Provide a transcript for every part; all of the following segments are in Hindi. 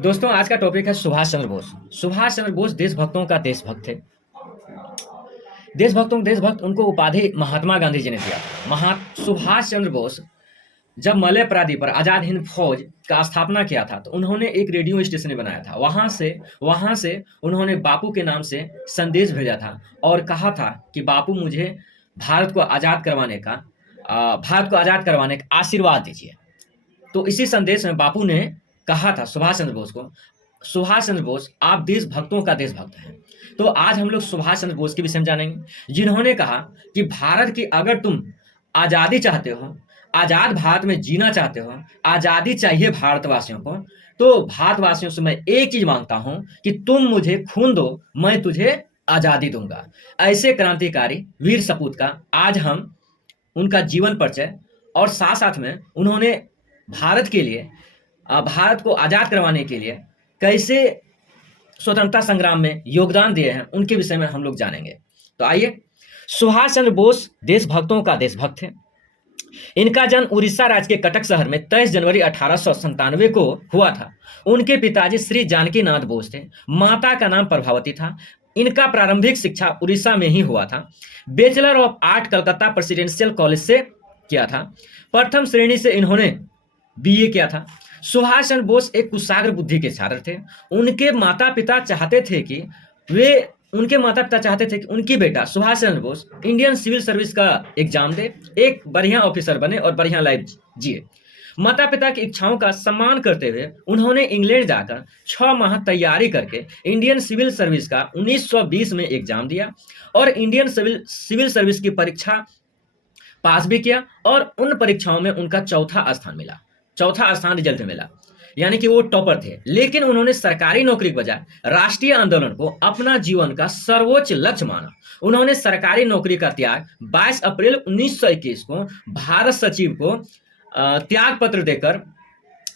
दोस्तों, आज का टॉपिक है सुभाष चंद्र बोस। सुभाष चंद्र बोस देशभक्तों का देशभक्त थे। देशभक्तों के देशभक्त उनको उपाधि महात्मा गांधी जी ने दिया था। सुभाष चंद्र बोस जब मलय प्रांत पर आजाद हिंद फौज का स्थापना किया था तो उन्होंने एक रेडियो स्टेशन बनाया था। वहां से उन्होंने बापू के नाम से संदेश भेजा था और कहा था कि बापू मुझे भारत को आजाद करवाने का आशीर्वाद दीजिए। तो इसी संदेश में बापू ने कहा था सुभाष चंद्र बोस को, सुभाष चंद्र बोस आप देशभक्तों का देशभक्त हैं। तो आज हम लोग सुभाष चंद्र बोस के विषय में जानेंगे, जिन्होंने कहा कि भारत की अगर तुम आजादी चाहते हो, आजाद भारत में जीना चाहते हो, आजादी चाहिए भारतवासियों को, तो भारतवासियों से मैं एक चीज मांगता हूं कि तुम मुझे खून दो, मैं तुझे आजादी दूंगा। ऐसे क्रांतिकारी वीर सपूत का आज हम उनका जीवन परिचय और साथ साथ में उन्होंने भारत के लिए भारत को आजाद करवाने के लिए कैसे स्वतंत्रता संग्राम में योगदान दिए हैं उनके विषय में हम लोग जानेंगे। तो आइए, सुभाष चंद्र बोस देशभक्तों का देशभक्त थे। इनका जन्म उड़ीसा राज्य के कटक शहर में 23 जनवरी 1897 को हुआ था। उनके पिताजी श्री जानकी नाथ बोस थे, माता का नाम प्रभावती था। इनका प्रारंभिक शिक्षा उड़ीसा में ही हुआ था। Bachelor of art Calcutta presidential college से किया था। प्रथम श्रेणी से इन्होंने बीए किया था। सुभाष चंद्र बोस एक कुशाग्र बुद्धि के छात्र थे। उनके माता पिता चाहते थे कि उनकी बेटा Subhash Chandra Bose Indian civil service का एग्जाम दे, एक बढ़िया ऑफिसर बने और बढ़िया लाइफ जिए। माता पिता की इच्छाओं का सम्मान करते हुए उन्होंने इंग्लैंड जाकर 6 माह तैयारी करके इंडियन सिविल सर्विस का 1920 में एग्जाम दिया और इंडियन सिविल सर्विस की परीक्षा पास भी किया और उन परीक्षाओं में उनका चौथा स्थान रिजल्ट में मिला, यानी कि वो टॉपर थे। लेकिन उन्होंने सरकारी नौकरी के बजाय राष्ट्रीय आंदोलन को अपना जीवन का सर्वोच्च लक्ष्य माना। उन्होंने सरकारी नौकरी का त्याग 22 अप्रैल 1921 को भारत सचिव को त्याग पत्र देकर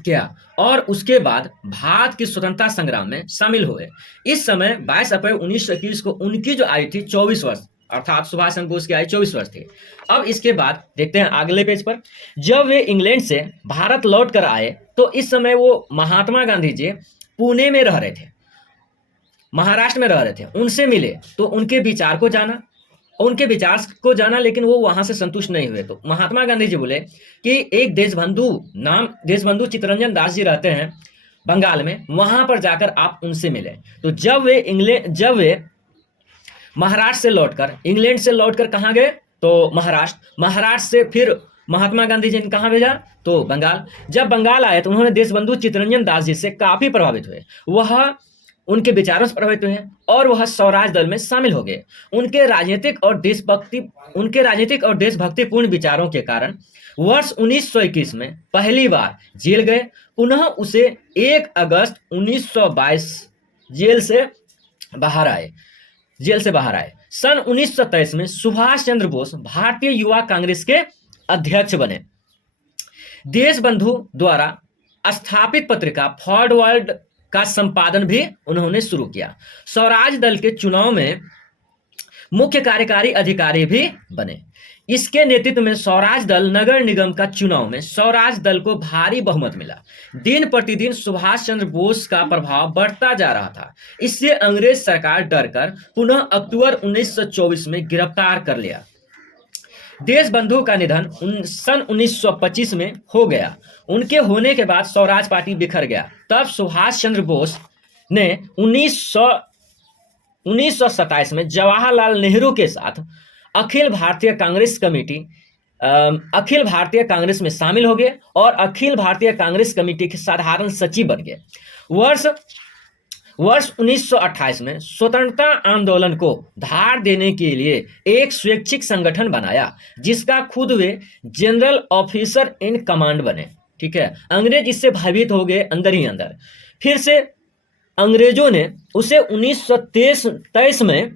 किया और उसके बाद भारत की स्वतंत्रता संग्राम में शामिल हुए। इस समय 22 अप्रैल 1921 को उनकी जो आयु थी 24 वर्ष, अर्थात सुभाष चंद्र बोस की आयु 24 वर्ष थी। अब इसके बाद देखते हैं अगले पेज पर, जब वे इंग्लैंड से भारत लौट कर आए तो इस समय वो महात्मा गांधी जी पुणे में रह रहे थे, महाराष्ट्र में रह रहे थे। उनसे मिले तो उनके विचार को जाना, लेकिन वो वहां से संतुष्ट नहीं हुए। तो महात्मा गांधी जी बोले कि एक देशबंधु चित्तरंजन दास जी रहते हैं बंगाल में, वहां पर जाकर आप उनसे मिले। तो जब वे महाराष्ट्र से लौटकर इंग्लैंड से लौटकर कहाँ गए तो महाराष्ट्र से फिर महात्मा गांधी जी ने कहाँ भेजा तो बंगाल। जब बंगाल आए तो उन्होंने देशबंधु चित्तरंजन दास जी से काफी प्रभावित हुए, वह उनके विचारों से प्रभावित हुए और वह स्वराज दल में शामिल हो गए। उनके राजनीतिक और देशभक्तिपूर्ण विचारों के कारण वर्ष 1921 में पहली बार जेल गए। पुनः उसे 1 अगस्त 1922 जेल से बाहर आए। सन 1923 में सुभाष चंद्र बोस भारतीय युवा कांग्रेस के अध्यक्ष बने। देशबंधु द्वारा स्थापित पत्रिका फॉरवर्ड का संपादन भी उन्होंने शुरू किया। स्वराज दल के चुनाव में मुख्य कार्यकारी अधिकारी भी बने। इसके नेतृत्व में स्वराज दल नगर निगम का चुनाव में स्वराज दल को भारी बहुमत मिला। दिन प्रतिदिन सुभाष चंद्र बोस का प्रभाव बढ़ता जा रहा था। इससे अंग्रेज सरकार डरकर पुनः अक्टूबर 1924 में गिरफ्तार कर लिया। देशबंधु का निधन सन 1925 में हो गया। उनके होने के बाद स्वराज पार्टी बिखर गया। तब सुभाष चंद्र बोस ने 1927 में जवाहरलाल नेहरू के साथ अखिल भारतीय कांग्रेस में शामिल हो गए और अखिल भारतीय कांग्रेस कमेटी के साधारण सचिव बन गए। वर्ष 1928 में स्वतंत्रता आंदोलन को धार देने के लिए एक स्वैच्छिक संगठन बनाया, जिसका खुद वे जनरल ऑफिसर इन कमांड बने। ठीक है, अंग्रेज इससे भयभीत हो गए अंदर ही अंदर। फिर से अंग्रेजों ने उसे 1923 में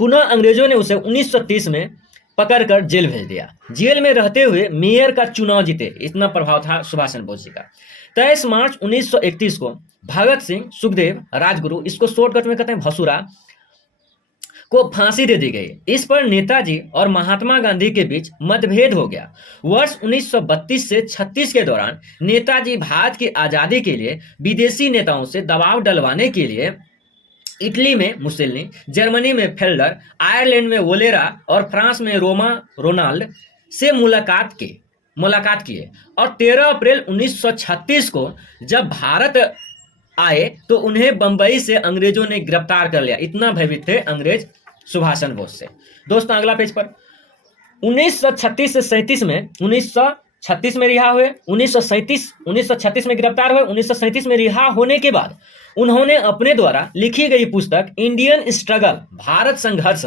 पुनः अंग्रेजों ने उसे 1930 में पकड़कर जेल भेज दिया। जेल में रहते हुए मेयर का चुनाव जीते, इतना प्रभाव था सुभाष चंद्र बोस जी का। 23 मार्च 1931 को भगत सिंह, सुखदेव, राजगुरु, इसको शॉर्टकट में कहते हैं भसुरा, को फांसी दे दी गई। इस पर नेताजी और महात्मा गांधी के बीच मतभेद हो गया। वर्ष 1932 से 36 के दौरान नेताजी भारत की आज़ादी के लिए विदेशी नेताओं से दबाव डलवाने के लिए इटली में मुसेलिनी, जर्मनी में फेल्डर, आयरलैंड में वोलेरा और फ्रांस में रोमा रोनाल्ड से मुलाकात किए और 13 अप्रैल 1936 को जब भारत आए तो उन्हें बंबई से अंग्रेजों ने गिरफ्तार कर लिया। इतना भयभीत थे अंग्रेज सुभाष चंद्र बोस से। दोस्तों अगला पेज पर 1936 से 37 में 1936 में रिहा हुए, 1936 में गिरफ्तार हुए, 1937 में रिहा होने के बाद उन्होंने अपने द्वारा लिखी गई पुस्तक इंडियन स्ट्रगल भारत संघर्ष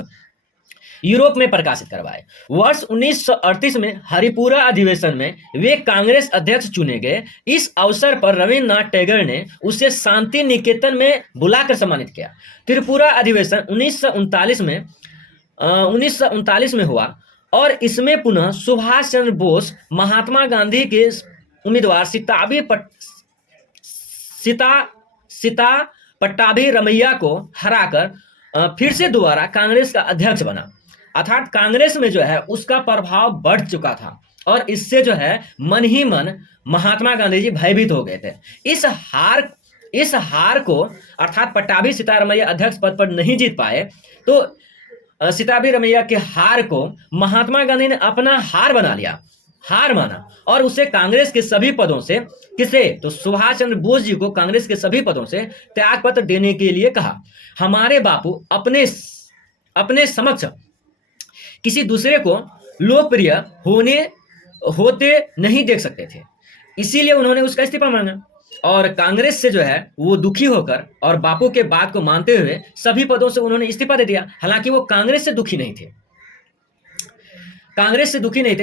यूरोप में प्रकाशित करवाए। वर्ष 1938 में हरिपुरा अधिवेशन में वे कांग्रेस अध्यक्ष चुने गए। इस अवसर पर रविन्द्रनाथ टैगोर ने उसे शांति निकेतन में बुलाकर सम्मानित किया। त्रिपुरा अधिवेशन 1939 में हुआ और इसमें पुनः सुभाष चंद्र बोस महात्मा गांधी के उम्मीदवार सीता पट्टाभी रमैया को हराकर फिर से दोबारा कांग्रेस का अध्यक्ष बना। अर्थात कांग्रेस में जो है उसका प्रभाव बढ़ चुका था और इससे जो है मन ही मन महात्मा गांधी जी भयभीत हो गए थे। इस हार को अर्थात पट्टाभी सीतारमैया अध्यक्ष पद पर नहीं जीत पाए तो सीताभी रमैया के हार को महात्मा गांधी ने अपना हार माना और उसे कांग्रेस के सभी पदों से तो सुभाष चंद्र बोस जी को कांग्रेस के सभी पदों से त्याग पत्र देने के लिए कहा। हमारे बापू अपने समक्ष किसी दूसरे को लोकप्रिय होते नहीं देख सकते थे, इसीलिए उन्होंने उसका इस्तीफा मांगा और कांग्रेस से जो है वो दुखी होकर और बापू के बात को मानते हुए सभी पदों से उन्होंने इस्तीफा दे दिया। हालांकि वो कांग्रेस से दुखी नहीं थे,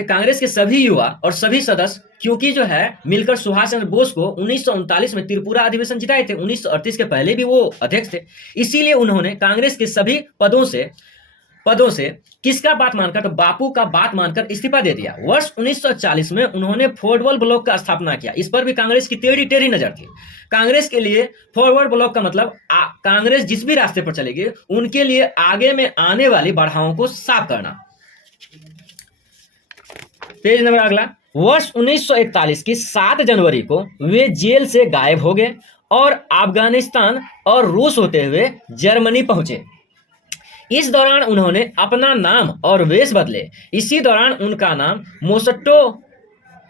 कांग्रेस के सभी युवा और सभी सदस्य क्योंकि जो है मिलकर सुभाष चंद्र बोस को 1939 में त्रिपुरा अधिवेशन जिताए थे। 1938 के पहले भी वो अध्यक्ष थे, इसीलिए उन्होंने कांग्रेस के सभी पदों से किसका बात मानकर, तो बापू का बात मानकर इस्तीफा दे दिया। वर्ष 1940 में उन्होंने फॉरवर्ड ब्लॉक का स्थापना किया। इस पर भी कांग्रेस की टेढ़ी नजर थी। कांग्रेस के लिए फॉरवर्ड ब्लॉक का मतलब कांग्रेस जिस भी रास्ते पर चलेगी उनके लिए आगे में आने वाली बाधाओं को साफ करना। पेज नंबर अगला। वर्ष 1941 की 7 जनवरी को वे जेल से गायब हो गए और अफगानिस्तान और रूस होते हुए जर्मनी पहुंचे। इस दौरान उन्होंने अपना नाम और वेश बदले। इसी दौरान उनका नाम मोसट्टो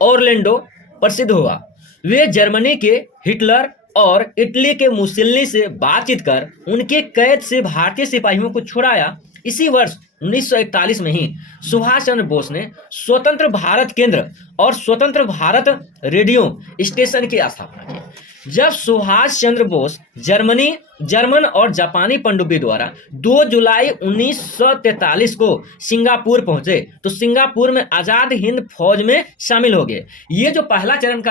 ऑरलैंडो प्रसिद्ध हुआ। वे जर्मनी के हिटलर और इटली के मुसोलिनी से बातचीत कर उनके कैद से भारतीय सिपाहियों को छुड़ाया। इसी वर्ष 1941 में ही सुभाष चंद्र बोस ने स्वतंत्र भारत केंद्र और स्वतंत्र भारत रेडियो स्टेशन की स्थापना की। जब सुभाष चंद्र बोस जर्मन और जापानी पनडुब्बी द्वारा 2 जुलाई 1943 को सिंगापुर पहुंचे तो सिंगापुर में आजाद हिंद फौज में शामिल हो गए। ये जो पहला चरण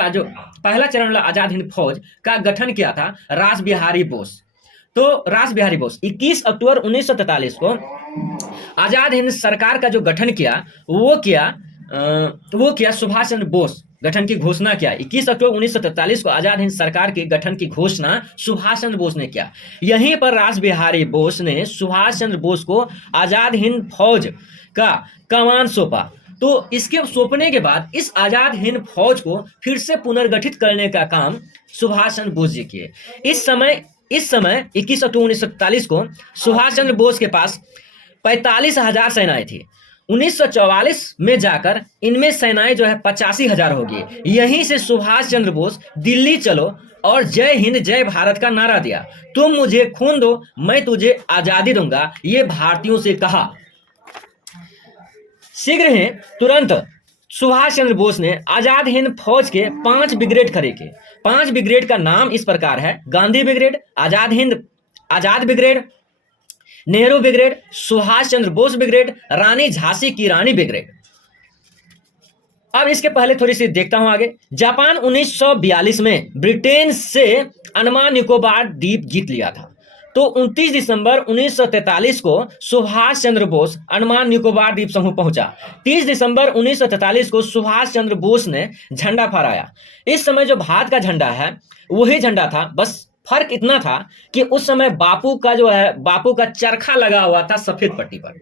आजाद हिंद फौज का गठन किया था रास बिहारी बोस 21 अक्टूबर 1943 को आजाद हिंद सरकार का जो गठन किया वो किया सुभाष चंद्र बोस। गठन की घोषणा किया 21 अक्टूबर 1943 को आजाद हिंद सरकार के गठन की घोषणा सुभाष चंद्र बोस ने किया। यहीं पर रास बिहारी बोस ने सुभाष चंद्र बोस को आजाद हिंद फौज का कमान सौंपा। तो इसके सौंपने के बाद इस आजाद हिंद फौज को फिर से पुनर्गठित करने का काम सुभाष चंद्र बोस जी किए। इस समय 21 अक्टूबर 1943 को सुभाष चंद्र बोस के पास 45,000 सेनाएं थी। 1944 में जाकर इनमें सेनाएं जो है 85,000 होगी। यहीं से सुभाष चंद्र बोस दिल्ली चलो और जय हिंद जय भारत का नारा दिया। तुम मुझे खून दो मैं तुझे आजादी दूंगा, ये भारतीयों से कहा। शीघ्र ही तुरंत सुभाष चंद्र बोस ने आजाद हिंद फौज के 5 ब्रिगेड खड़े किए। 5 ब्रिगेड का नाम इस प्रकार है: गांधी ब्रिगेड, आजाद brigade, Nehru brigade, Subhash Chandra Bose brigade, रानी झांसी की रानी ब्रिगेड। अब इसके पहले थोड़ी सी देखता हूं आगे। जापान 1942 में ब्रिटेन से अंडमान निकोबार द्वीप जीत लिया था। तो 29 दिसंबर 1943 को सुभाष चंद्र बोस अंडमान निकोबार द्वीप समूह पहुंचा। 30 दिसंबर 1943 को सुभाष चंद्र बोस ने झंडा फहराया। इस समय जो भारत का झंडा है वही झंडा था, बस फर्क इतना था कि उस समय बापू का चरखा लगा हुआ था सफेद पट्टी पर।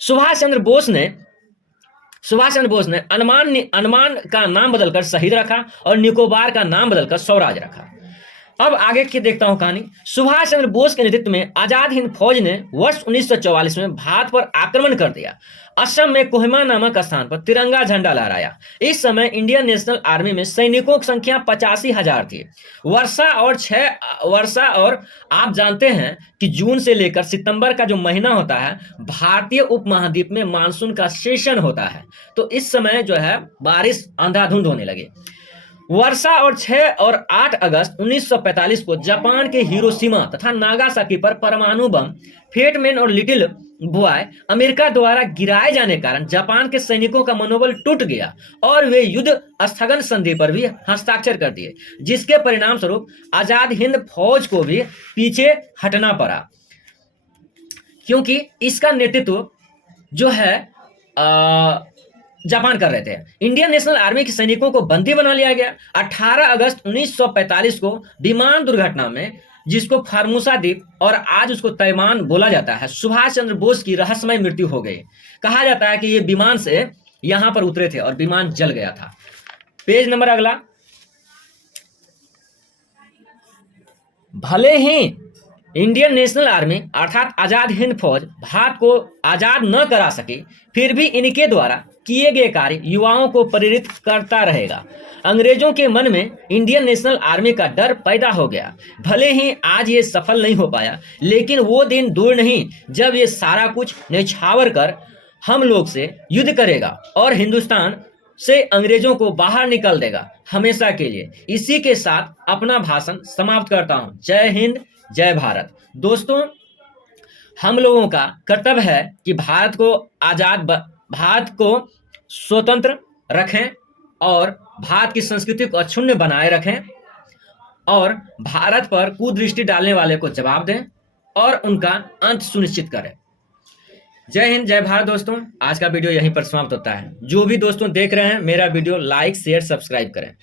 सुभाष चंद्र बोस ने अंडमान का नाम बदलकर शहीद रखा और निकोबार का नाम बदलकर स्वराज रखा। अब आगे की देखता हूं कहानी। सुभाष चंद्र बोस के नेतृत्व में आजाद हिंद फौज ने वर्ष 1944 में भारत पर आक्रमण कर दिया। असम में कोहिमा नामक स्थान पर तिरंगा झंडा लहराया। इस समय इंडियन नेशनल आर्मी में सैनिकों की संख्या 85,000 थी। वर्षा और आप जानते हैं कि जून से लेकर सितंबर का जो महीना होता है, भारतीय उपमहाद्वीप में मानसून का सेशन होता है, तो इस समय जो है बारिश अंधाधुंध होने लगी। वर्षा और 6 और 8 अगस्त 1945 को जापान के हिरोशिमा तथा नागासाकी पर परमाणु बम फेटमैन और लिटिल बॉय अमेरिका द्वारा गिराए जाने के कारण जापान के सैनिकों का मनोबल टूट गया और वे युद्ध स्थगन संधि पर भी हस्ताक्षर कर दिए, जिसके परिणाम स्वरूप आजाद हिंद फौज को भी पीछे हटना पड़ा, क्योंकि इसका नेतृत्व जो है जापान कर रहे थे। इंडियन नेशनल आर्मी के सैनिकों को बंदी बना लिया गया। 18 अगस्त 1945 को विमान दुर्घटना में, जिसको फार्मूसा द्वीप और आज उसको तैवान बोला जाता है, सुभाष चंद्र बोस की रहस्यमय मृत्यु हो गई। कहा जाता है कि ये विमान से यहां पर उतरे थे और विमान जल गया था। पेज नंबर अगला। भले ही इंडियन नेशनल आर्मी अर्थात आजाद हिंद फौज भारत को आजाद न करा सके, फिर भी इनके द्वारा किए गए कार्य युवाओं को प्रेरित करता रहेगा। अंग्रेजों के मन में इंडियन नेशनल आर्मी का डर पैदा हो गया। भले ही आज ये सफल नहीं हो पाया, लेकिन वो दिन दूर नहीं जब ये सारा कुछ न्यौछावर कर हम लोग से युद्ध करेगा और हिंदुस्तान से अंग्रेजों को बाहर निकल देगा हमेशा के लिए। इसी के साथ अपना भाषण समाप्त करता हूं। जय हिंद, जय भारत। दोस्तों, हम लोगों का कर्तव्य है कि भारत को स्वतंत्र रखें और भारत की संस्कृति को अक्षुण्ण बनाए रखें और भारत पर कुदृष्टि डालने वाले को जवाब दें और उनका अंत सुनिश्चित करें। जय हिंद, जय भारत। दोस्तों, आज का वीडियो यहीं पर समाप्त होता है। जो भी दोस्तों देख रहे हैं मेरा वीडियो लाइक, शेयर, सब्सक्राइब करें।